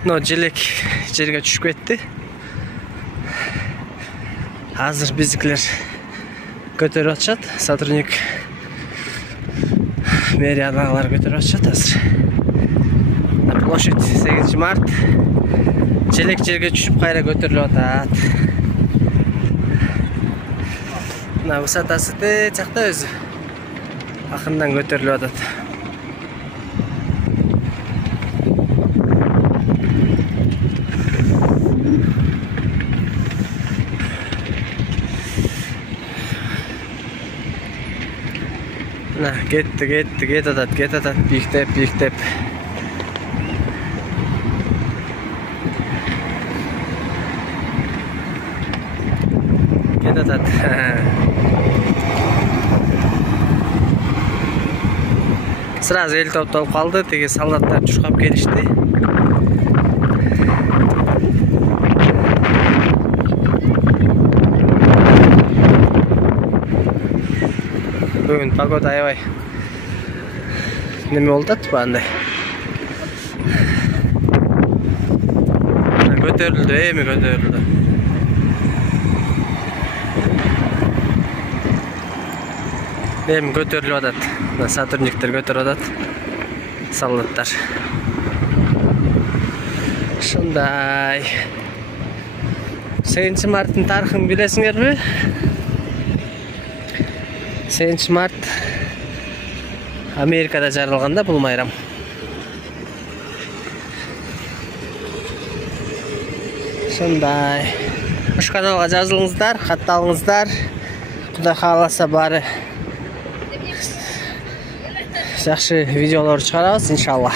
No, желек жерге түшүп кетти. Азыр биздикилер көтөрүп атышат. Сотрудник мэриядагылар көтөрүп атышат азыр. Площадь 8 март. Желек жерге түшүп кайра көтөрүлүп атат. Мына высотасы жакта өзү. Акырындан көтөрүлүп атат. Nah, get atat, biyiktep. Get atat. Сразу эл топтолуп калды, теги солдаттар чуркап келишти. Бүгүн погода аябай неме болуп атат андай. Көтөрүлдү, эми көтөрүлдү. Эми көтөрүлүп атат. Сотрудниктер көтөрүп атат. Солдаттар. Ушундай. 8 марттын тарыхын билесиңерби? 8 март Америкада жаралганда бул майрам. Ушундай. Уш каналга жазылыңыздар, катталыңыздар. Кудай кааласа баары жакшы видеолор чыгарабыз иншалла.